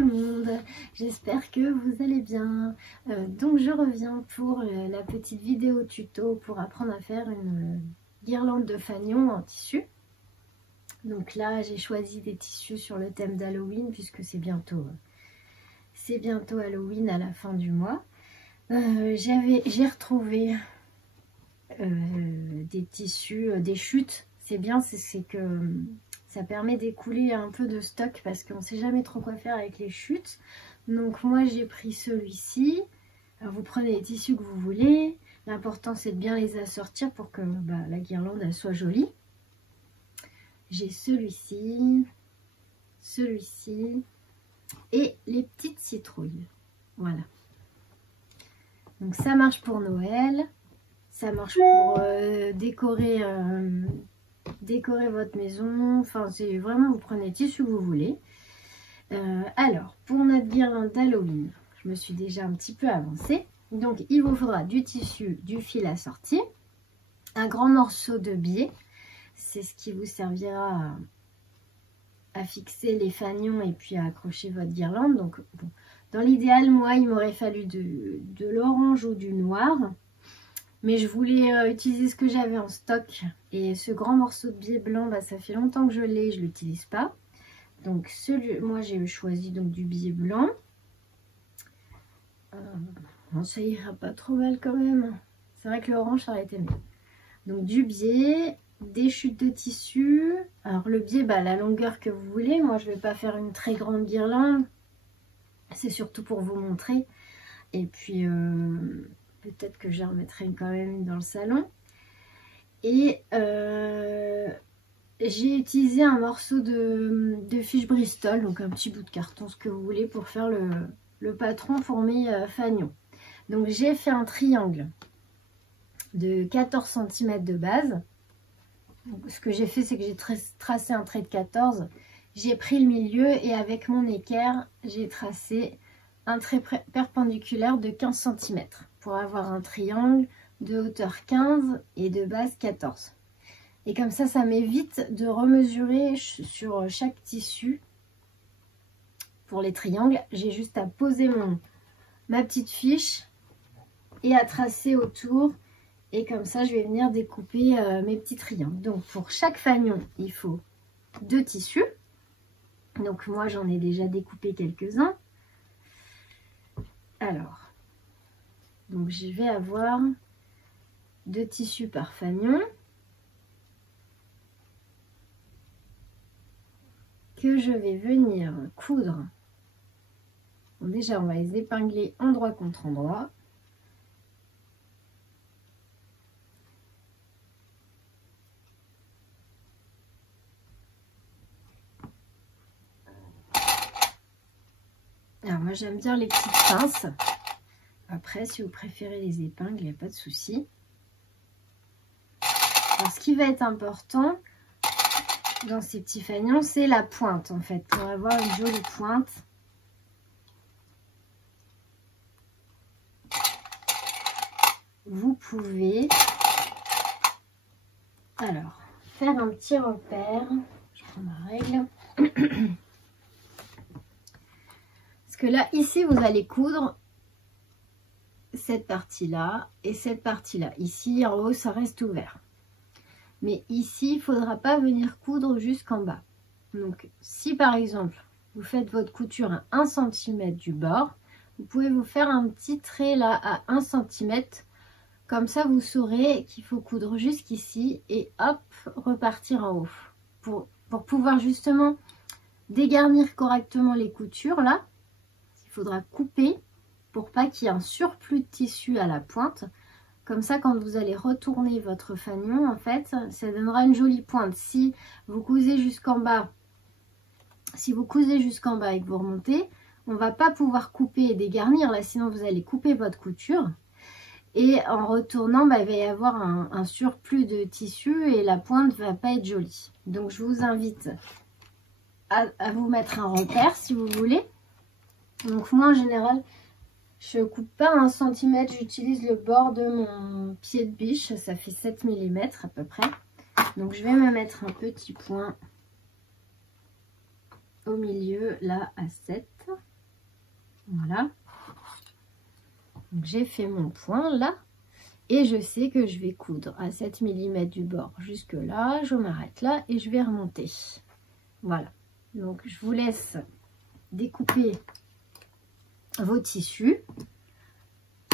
tout le monde, j'espère que vous allez bien. Donc je reviens pour la petite vidéo tuto pour apprendre à faire une guirlande de fanion en tissu. Donc là j'ai choisi des tissus sur le thème d'Halloween puisque c'est bientôt Halloween à la fin du mois. J'ai retrouvé des tissus, des chutes. C'est bien, c'est que ça permet d'écouler un peu de stock parce qu'on ne sait jamais trop quoi faire avec les chutes. Donc moi j'ai pris celui-ci. Alors vous prenez les tissus que vous voulez. L'important c'est de bien les assortir pour que la guirlande elle soit jolie. J'ai celui-ci, celui-ci et les petites citrouilles. Voilà. Donc ça marche pour Noël. Ça marche pour décorer votre maison. Enfin, c'est vraiment, vous prenez le tissu que vous voulez. Alors, pour notre guirlande d'Halloween, je me suis déjà un petit peu avancée. Donc, il vous faudra du tissu, du fil assorti, un grand morceau de biais. C'est ce qui vous servira à fixer les fanions et puis à accrocher votre guirlande. Donc, bon, dans l'idéal, moi, il m'aurait fallu de l'orange ou du noir. Mais je voulais utiliser ce que j'avais en stock. Et ce grand morceau de biais blanc, ça fait longtemps que je l'ai, je ne l'utilise pas. Donc moi j'ai choisi donc du biais blanc. Bon, ça ira pas trop mal quand même. C'est vrai que l'orange ça aurait été mieux. Donc du biais, des chutes de tissu. Alors le biais, la longueur que vous voulez. Moi je ne vais pas faire une très grande guirlande. C'est surtout pour vous montrer. Et puis... peut-être que j'en remettrai quand même une dans le salon. Et j'ai utilisé un morceau de fiche Bristol, donc un petit bout de carton, ce que vous voulez, pour faire le patron pour mes fanions. Donc j'ai fait un triangle de 14 cm de base. Donc, ce que j'ai fait, c'est que j'ai tracé un trait de 14. J'ai pris le milieu et avec mon équerre, j'ai tracé un trait perpendiculaire de 15 cm pour avoir un triangle de hauteur 15 et de base 14. Et comme ça m'évite de remesurer sur chaque tissu. Pour les triangles, j'ai juste à poser ma petite fiche et à tracer autour. Et comme ça, je vais venir découper mes petits triangles. Donc pour chaque fanion, il faut 2 tissus. Donc moi, j'en ai déjà découpé quelques-uns. Alors, donc je vais avoir 2 tissus par fanion que je vais venir coudre. Bon, déjà, on va les épingler endroit contre endroit. Alors moi j'aime bien les petites pinces. Après si vous préférez les épingles, il n'y a pas de souci. Alors ce qui va être important dans ces petits fanions, c'est la pointe en fait. Pour avoir une jolie pointe. Vous pouvez alors faire un petit repère. Je prends ma règle. Que là, ici, vous allez coudre cette partie-là et cette partie-là. Ici, en haut, ça reste ouvert. Mais ici, il ne faudra pas venir coudre jusqu'en bas. Donc, si par exemple, vous faites votre couture à 1 cm du bord, vous pouvez vous faire un petit trait là à 1 cm. Comme ça, vous saurez qu'il faut coudre jusqu'ici et hop, repartir en haut. Pour pouvoir justement dégarnir correctement les coutures là, il faudra couper pour pas qu'il y ait un surplus de tissu à la pointe. Comme ça, quand vous allez retourner votre fanion, en fait, ça donnera une jolie pointe. Si vous cousez jusqu'en bas, et que vous remontez, on va pas pouvoir couper et dégarnir là, sinon vous allez couper votre couture. Et en retournant, il va y avoir un surplus de tissu et la pointe va pas être jolie. Donc je vous invite à vous mettre un repère si vous voulez. Donc moi en général, je ne coupe pas 1 cm, j'utilise le bord de mon pied de biche, ça fait 7 mm à peu près. Donc je vais me mettre un petit point au milieu, là à 7. Voilà. Donc j'ai fait mon point là. Et je sais que je vais coudre à 7 mm du bord jusque là. Je m'arrête là et je vais remonter. Voilà. Donc je vous laisse découper vos tissus.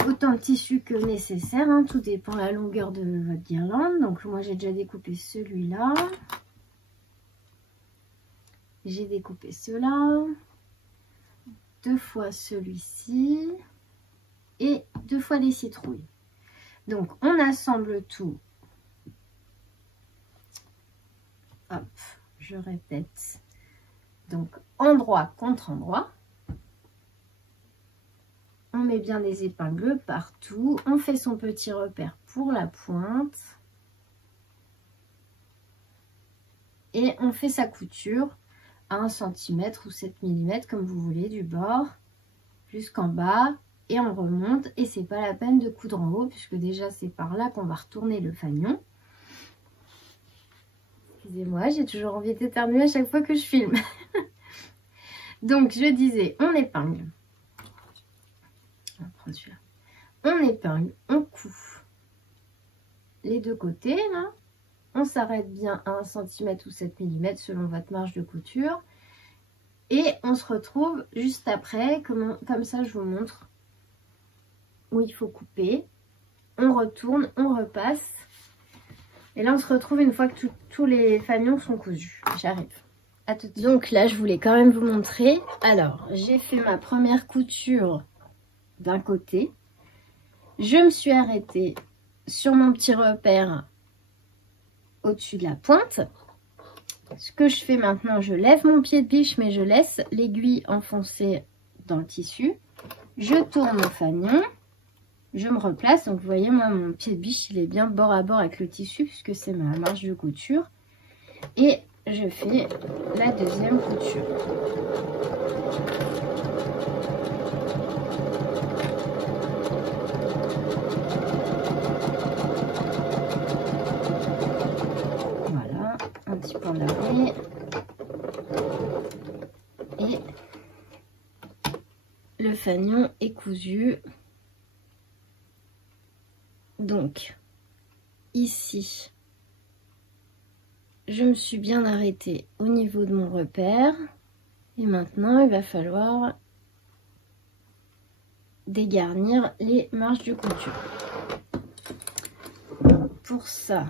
Autant de tissu que nécessaire. Hein. Tout dépend de la longueur de votre guirlande. Donc moi j'ai déjà découpé celui-là. J'ai découpé cela. 2 fois celui-ci. Et 2 fois les citrouilles. Donc, on assemble tout. Hop, je répète. Donc, endroit contre endroit. On met bien les épingles partout. On fait son petit repère pour la pointe. Et on fait sa couture à 1 cm ou 7 mm, comme vous voulez, du bord jusqu'en bas. Et on remonte, et c'est pas la peine de coudre en haut, puisque déjà c'est par là qu'on va retourner le fanion. Excusez-moi, j'ai toujours envie d'éternuer à chaque fois que je filme. Donc je disais, on épingle. On va prendre celui-là. On épingle, on coud les deux côtés, là. On s'arrête bien à 1 cm ou 7 mm selon votre marge de couture. Et on se retrouve juste après, comme ça je vous montre où il faut couper. On retourne, on repasse. Et là, on se retrouve une fois que tous les fanions sont cousus. J'arrive. À tout de suite. Donc là, je voulais quand même vous montrer. Alors, j'ai fait ma première couture d'un côté. Je me suis arrêtée sur mon petit repère au-dessus de la pointe. Ce que je fais maintenant, je lève mon pied de biche, mais je laisse l'aiguille enfoncée dans le tissu. Je tourne mon fanion. Je me replace, donc vous voyez, moi, mon pied de biche, il est bien bord à bord avec le tissu, puisque c'est ma marge de couture. Et je fais la deuxième couture. Voilà, un petit point d'arrêt. Et le fanion est cousu. Donc, ici, je me suis bien arrêtée au niveau de mon repère. Et maintenant, il va falloir dégarnir les marges de couture. Pour ça,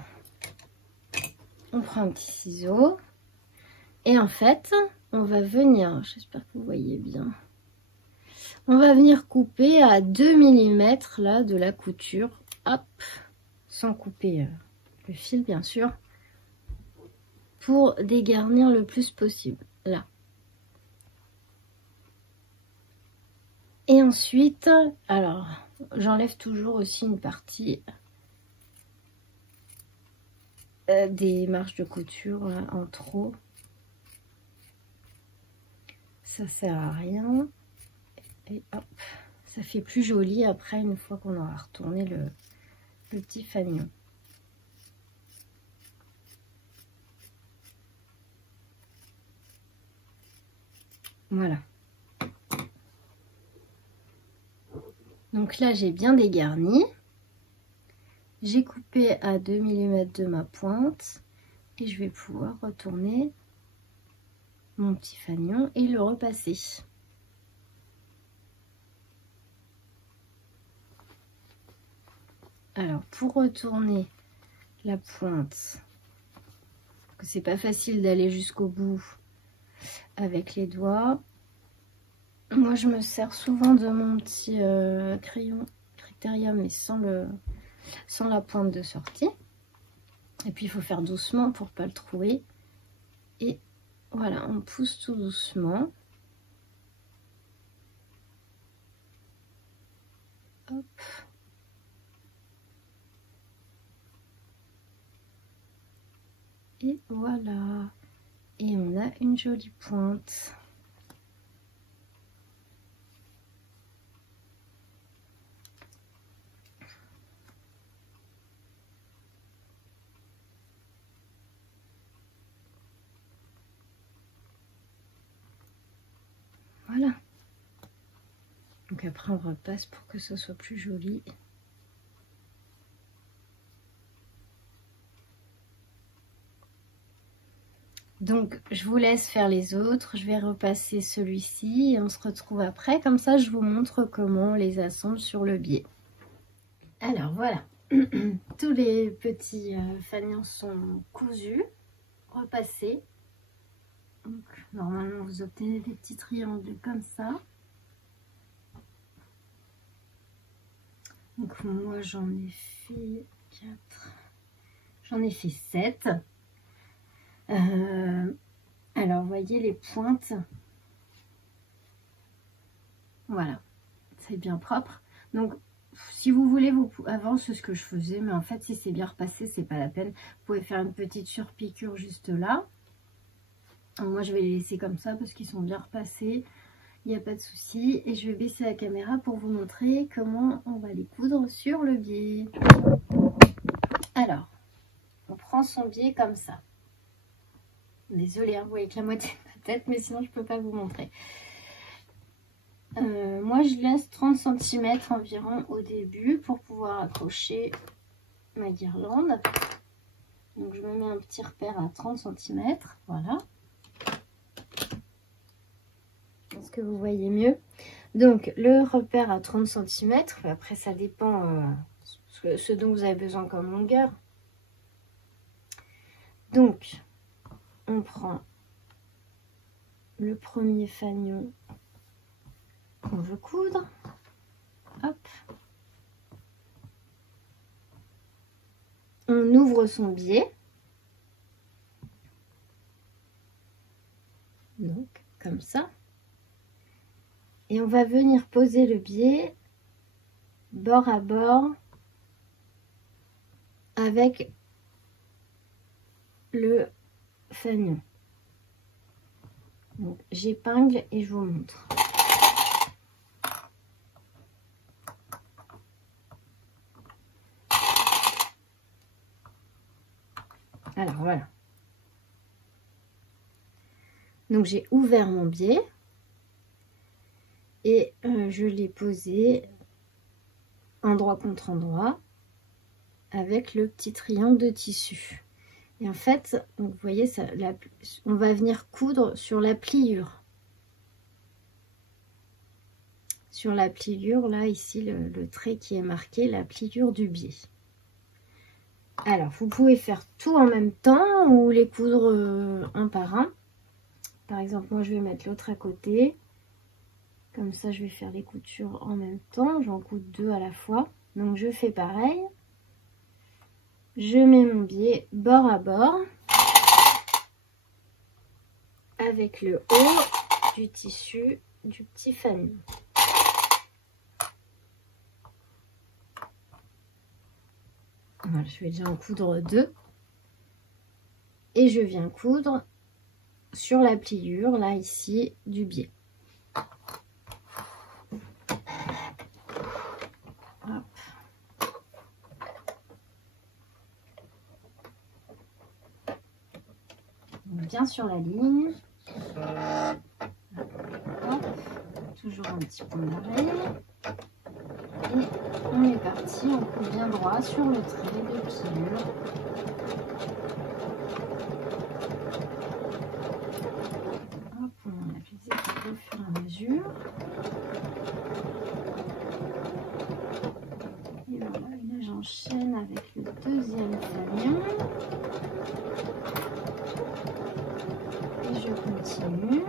on prend un petit ciseau. Et en fait, on va venir, j'espère que vous voyez bien, on va venir couper à 2 mm là de la couture. Hop, sans couper le fil bien sûr, pour dégarnir le plus possible, là. Et ensuite, alors, j'enlève toujours aussi une partie des marges de couture là, en trop. Ça sert à rien. Et hop, ça fait plus joli après une fois qu'on aura retourné le petit fanion. Voilà. Donc là, j'ai bien dégarni. J'ai coupé à 2 mm de ma pointe. Et je vais pouvoir retourner mon petit fanion et le repasser. Alors, pour retourner la pointe, que c'est pas facile d'aller jusqu'au bout avec les doigts, moi je me sers souvent de mon petit crayon Critérium, mais sans la pointe de sortie. Et puis il faut faire doucement pour pas le trouer. Et voilà, on pousse tout doucement. Hop. Et voilà. Et on a une jolie pointe. Voilà. Donc après on repasse pour que ce soit plus joli. Donc je vous laisse faire les autres, je vais repasser celui-ci et on se retrouve après, comme ça je vous montre comment on les assemble sur le biais. Alors voilà, tous les petits fanions sont cousus, repassés. Donc, normalement vous obtenez des petits triangles comme ça. Donc moi j'en ai fait 4, j'en ai fait 7. Alors vous voyez les pointes, voilà, c'est bien propre. Donc si vous voulez, avant c'est ce que je faisais, mais en fait si c'est bien repassé, c'est pas la peine. Vous pouvez faire une petite surpiqûre juste là. Donc, moi je vais les laisser comme ça parce qu'ils sont bien repassés, il n'y a pas de souci. Et je vais baisser la caméra pour vous montrer comment on va les coudre sur le biais. Alors, on prend son biais comme ça. Désolée, hein, vous voyez que la moitié de ma tête, mais sinon je peux pas vous montrer. Moi je laisse 30 cm environ au début pour pouvoir accrocher ma guirlande. Donc je me mets un petit repère à 30 cm, voilà. Est-ce que vous voyez mieux? Donc le repère à 30 cm, après ça dépend ce dont vous avez besoin comme longueur. Donc on prend le premier fanion qu'on veut coudre. Hop. On ouvre son biais. Donc comme ça. Et on va venir poser le biais bord à bord avec le fanion. Donc j'épingle et je vous montre. Alors voilà. Donc j'ai ouvert mon biais et je l'ai posé endroit contre endroit avec le petit triangle de tissu. Et en fait, donc vous voyez, ça, on va venir coudre sur la pliure. Sur la pliure, là, ici, le trait qui est marqué, la pliure du biais. Alors, vous pouvez faire tout en même temps ou les coudre un par un. Par exemple, moi, je vais mettre l'autre à côté. Comme ça, je vais faire les coutures en même temps. J'en coudre 2 à la fois. Donc, je fais pareil. Je mets mon biais bord à bord avec le haut du tissu du petit fanion. Voilà, je vais déjà en coudre 2 et je viens coudre sur la pliure là ici du biais. Hop. Bien sur la ligne. Hop. Toujours un petit point d'arrêt. Et on est parti, on coud bien droit sur le trait de pliure. Hop, on a appliqué au fur et à mesure. Et voilà, et là j'enchaîne avec le deuxième fanion. Et je continue.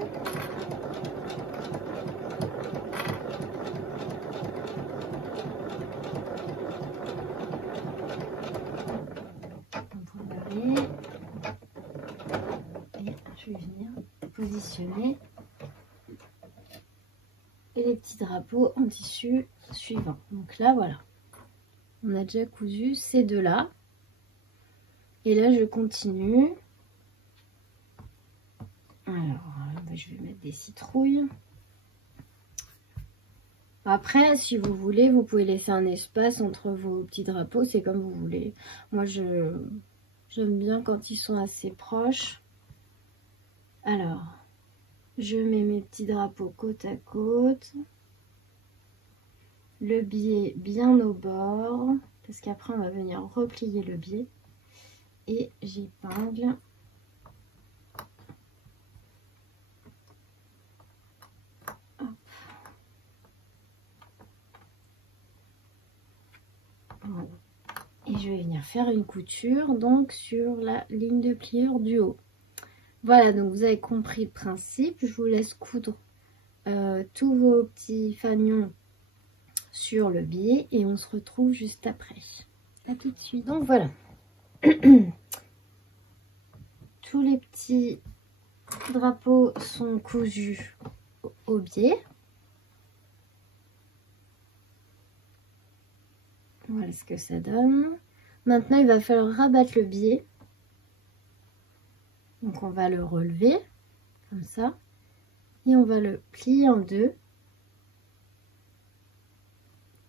Je vais venir positionner et les petits drapeaux en tissu suivant. Donc là voilà, on a déjà cousu ces deux là et là je continue. Alors je vais mettre des citrouilles. Après si vous voulez vous pouvez laisser un espace entre vos petits drapeaux, c'est comme vous voulez. Moi j'aime bien quand ils sont assez proches. Alors, je mets mes petits drapeaux côte à côte. le biais bien au bord, parce qu'après on va venir replier le biais. Et j'épingle. Voilà. Et je vais venir faire une couture donc sur la ligne de pliure du haut. Voilà, donc vous avez compris le principe. Je vous laisse coudre tous vos petits fanions sur le biais et on se retrouve juste après. À tout de suite. Donc voilà. Tous les petits drapeaux sont cousus au biais. Voilà ce que ça donne. Maintenant, il va falloir rabattre le biais. Donc, on va le relever, comme ça. Et on va le plier en deux.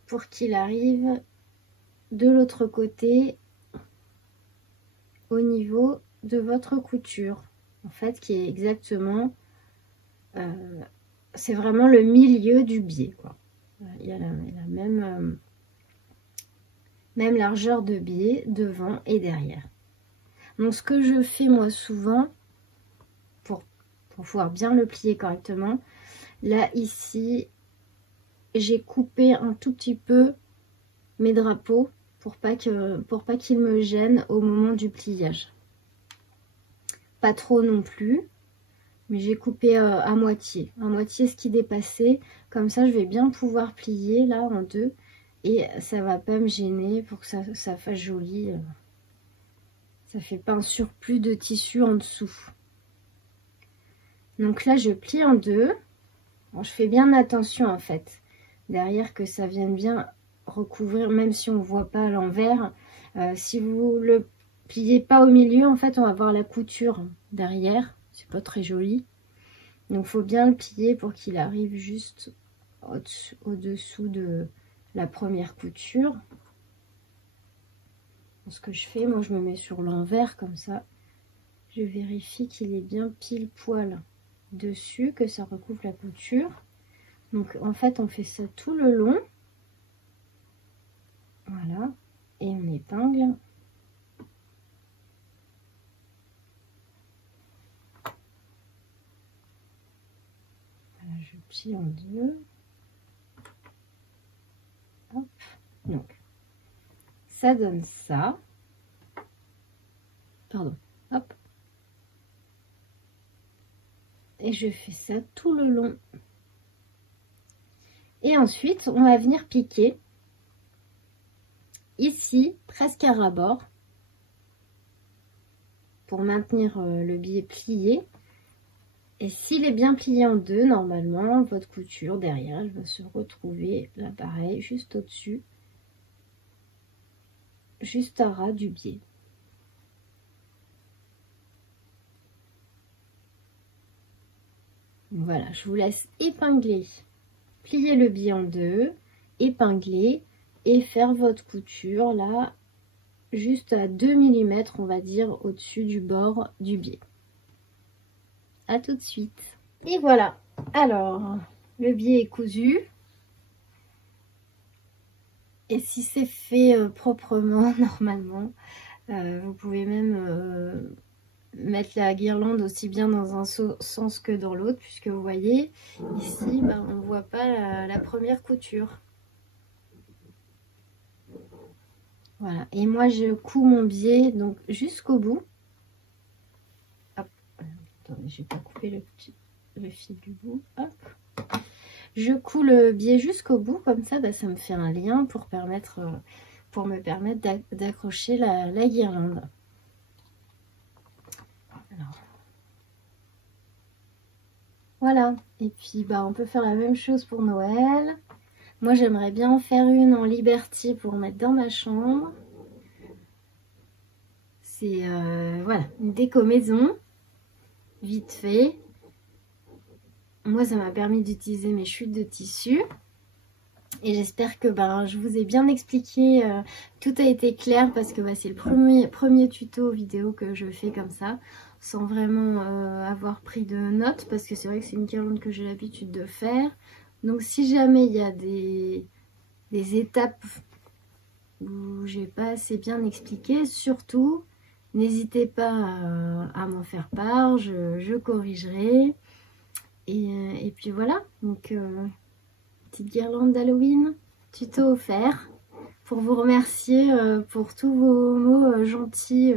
Pour qu'il arrive de l'autre côté, au niveau de votre couture. En fait, qui est exactement... c'est vraiment le milieu du biais, quoi. Il y a la même... même largeur de biais devant et derrière. Donc ce que je fais moi souvent pour pouvoir bien le plier correctement, là ici j'ai coupé un tout petit peu mes drapeaux pour pas qu'ils me gênent au moment du pliage. Pas trop non plus, mais j'ai coupé à moitié ce qui dépassait, comme ça je vais bien pouvoir plier là en deux. Et ça va pas me gêner pour que ça fasse joli. Ça fait pas un surplus de tissu en dessous. Donc là, je plie en deux. Bon, je fais bien attention en fait. Derrière que ça vienne bien recouvrir, même si on ne voit pas l'envers. Si vous le pliez pas au milieu, en fait, on va voir la couture derrière. C'est pas très joli. Donc, il faut bien le plier pour qu'il arrive juste au-dessous de la première couture. Ce que je fais, moi je me mets sur l'envers comme ça, je vérifie qu'il est bien pile poil dessus, que ça recouvre la couture. Donc en fait on fait ça tout le long, voilà, et on épingle. Voilà, je plie en deux. Hop. Donc ça donne ça. Pardon. Hop. Et je fais ça tout le long. Et ensuite, on va venir piquer ici, presque à ras-bord, pour maintenir le biais plié. Et s'il est bien plié en deux, normalement, votre couture derrière, elle va se retrouver là, pareil, juste au-dessus, juste à ras du biais. Voilà, je vous laisse épingler, plier le biais en deux, épingler et faire votre couture là, juste à 2 mm, on va dire, au-dessus du bord du biais. À tout de suite. Et voilà, alors, le biais est cousu. Et si c'est fait proprement, normalement, vous pouvez même mettre la guirlande aussi bien dans un sens que dans l'autre, puisque vous voyez, ici, bah, on ne voit pas la première couture. Voilà, et moi je couds mon biais donc jusqu'au bout. Hop. Attendez, je vais pas couper le fil du bout. Hop. Je couds le biais jusqu'au bout, comme ça, bah, ça me fait un lien pour me permettre d'accrocher la guirlande. Alors, voilà, et puis bah, on peut faire la même chose pour Noël. Moi j'aimerais bien en faire une en Liberty pour mettre dans ma chambre. C'est voilà, une déco maison, vite fait. Moi ça m'a permis d'utiliser mes chutes de tissu. Et j'espère que je vous ai bien expliqué, tout a été clair parce que c'est le premier tuto vidéo que je fais comme ça, sans vraiment avoir pris de notes, parce que c'est vrai que c'est une guirlande que j'ai l'habitude de faire. Donc si jamais il y a des des étapes où j'ai pas assez bien expliqué. Surtout, n'hésitez pas à m'en faire part, je corrigerai. Et puis voilà, donc petite guirlande d'Halloween, tuto offert. Pour vous remercier pour tous vos mots gentils,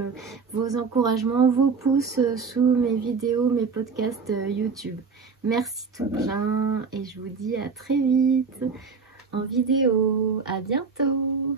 vos encouragements, vos pouces sous mes vidéos, mes podcasts YouTube. Merci tout plein et je vous dis à très vite en vidéo. À bientôt.